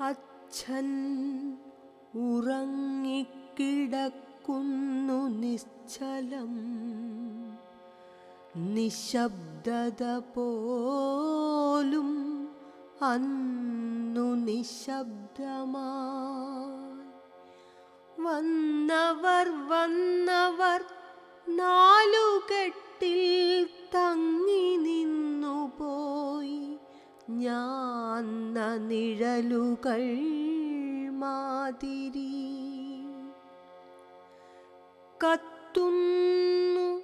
അച്ഛൻ ഉറങ്ങിക്കിടക്കുന്നു നിശ്ചലം. നിശബ്ദത പോലും അന്നു നിശബ്ദമാ വന്നവർ വന്നവർ നാലുകെട്ടിൽ ഞാൻ നിഴലുകൾ മാതിരി. കത്തുന്നു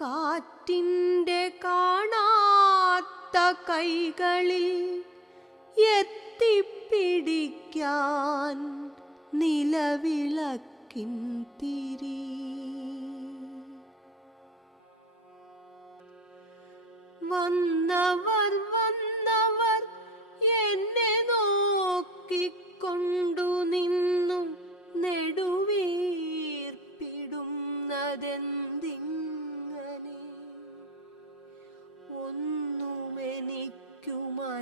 കാറ്റിന്റെ കാണാത്ത കൈകളിൽ എത്തിപ്പിടിക്കാൻ നിലവിളക്കിൻ തിരി.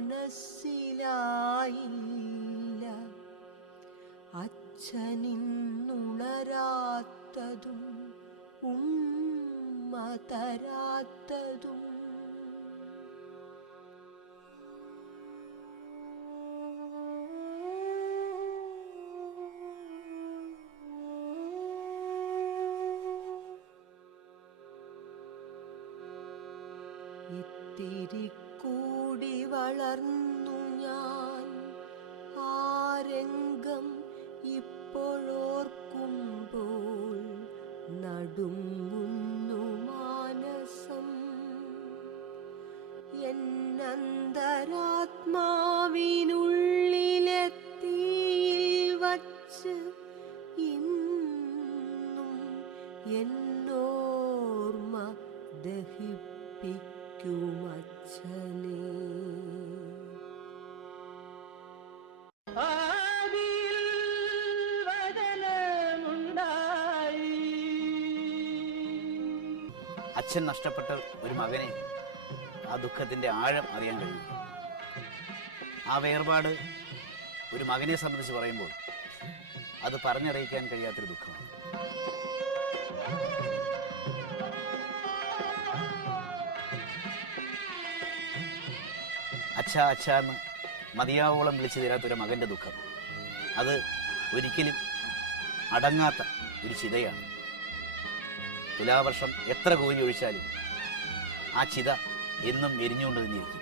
മനസ്സിലായില്ല. അച്ഛനിന്നുണരാത്തതും ഉമ്മ തരാത്തതും ഇത്തിരി കൂടി വളർന്നു ഞാൻ. ആ രംഗം ഇപ്പോഴോർക്കുമ്പോൾ നടുങ്ങുന്നു മാനസം. എന്നന്തരാത്മാവിനുള്ളിലെത്തിയിൽ വച്ച് ഇന്നും എന്നോർമ്മ ദഹിപ്പിക്കുമച്ഛനെ ആദിയിൽ വചനമുണ്ടായി. അച്ഛൻ നഷ്ടപ്പെട്ട ഒരു മകനെ ആ ദുഃഖത്തിന്റെ ആഴം അറിയാൻ കഴിയും. ആ വേർപാട് ഒരു മകനെ സംബന്ധിച്ച് പറയുമ്പോൾ അത് പറഞ്ഞറിയിക്കാൻ കഴിയാത്തൊരു ദുഃഖമാണ്. അച്ഛ അച്ഛ എന്ന് മതിയാവോളം വിളിച്ചു തരാത്തൊരു മകന്റെ ദുഃഖം. അത് ഒരിക്കലും അടങ്ങാത്ത ഒരു ചിതയാണ്. തുലാവർഷം എത്ര കോരി ഒഴിച്ചാലും ആ ചിത എന്നും എരിഞ്ഞുകൊണ്ട് തന്നെ ഇരിക്കും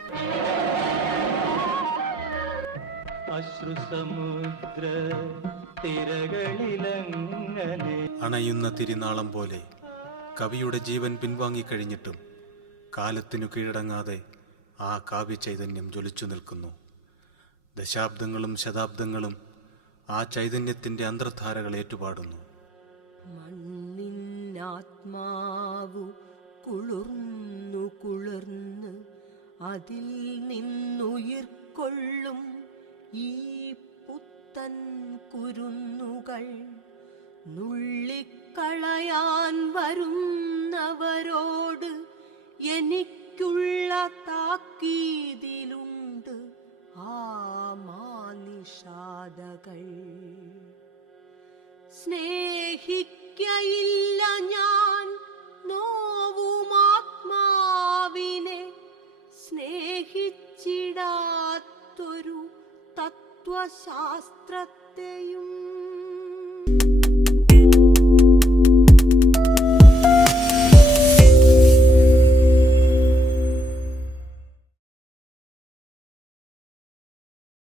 അശ്രുസമുദ്ര തിരകളിലങ്ങനെ അണയുന്ന തിരിനാളം പോലെ കവിയുടെ ജീവൻ പിൻവാങ്ങിക്കഴിഞ്ഞിട്ടും കാലത്തിനു കീഴടങ്ങാതെ ആ കാവ്യചൈതന്യം ജ്വലിച്ചു നിൽക്കുന്നു. ദശാബ്ദങ്ങളും ശതാബ്ദങ്ങളും ആ ചൈതന്യത്തിന്റെ അന്തർധാരകൾ ഏറ്റുപാടുന്നു. മണ്ണിനാത്മാവു കുളിർന്നു കുളിർന്ന് അതിൽ നിന്നുയിർക്കൊള്ളും ഈ പുത്തൻ കുരുന്നുകൾ. നുള്ളിക്കളയാൻ വരുന്നവരോട് എനിക്കുള്ള താക്കീതിലുണ്ട് ആ മാനിഷാദകൾ. സ്നേഹിക്കയില്ല ഞാൻ നോവുമാത്മാവിനെ സ്നേഹിച്ചിടാത്തൊരു തത്വശാസ്ത്രത്തെയും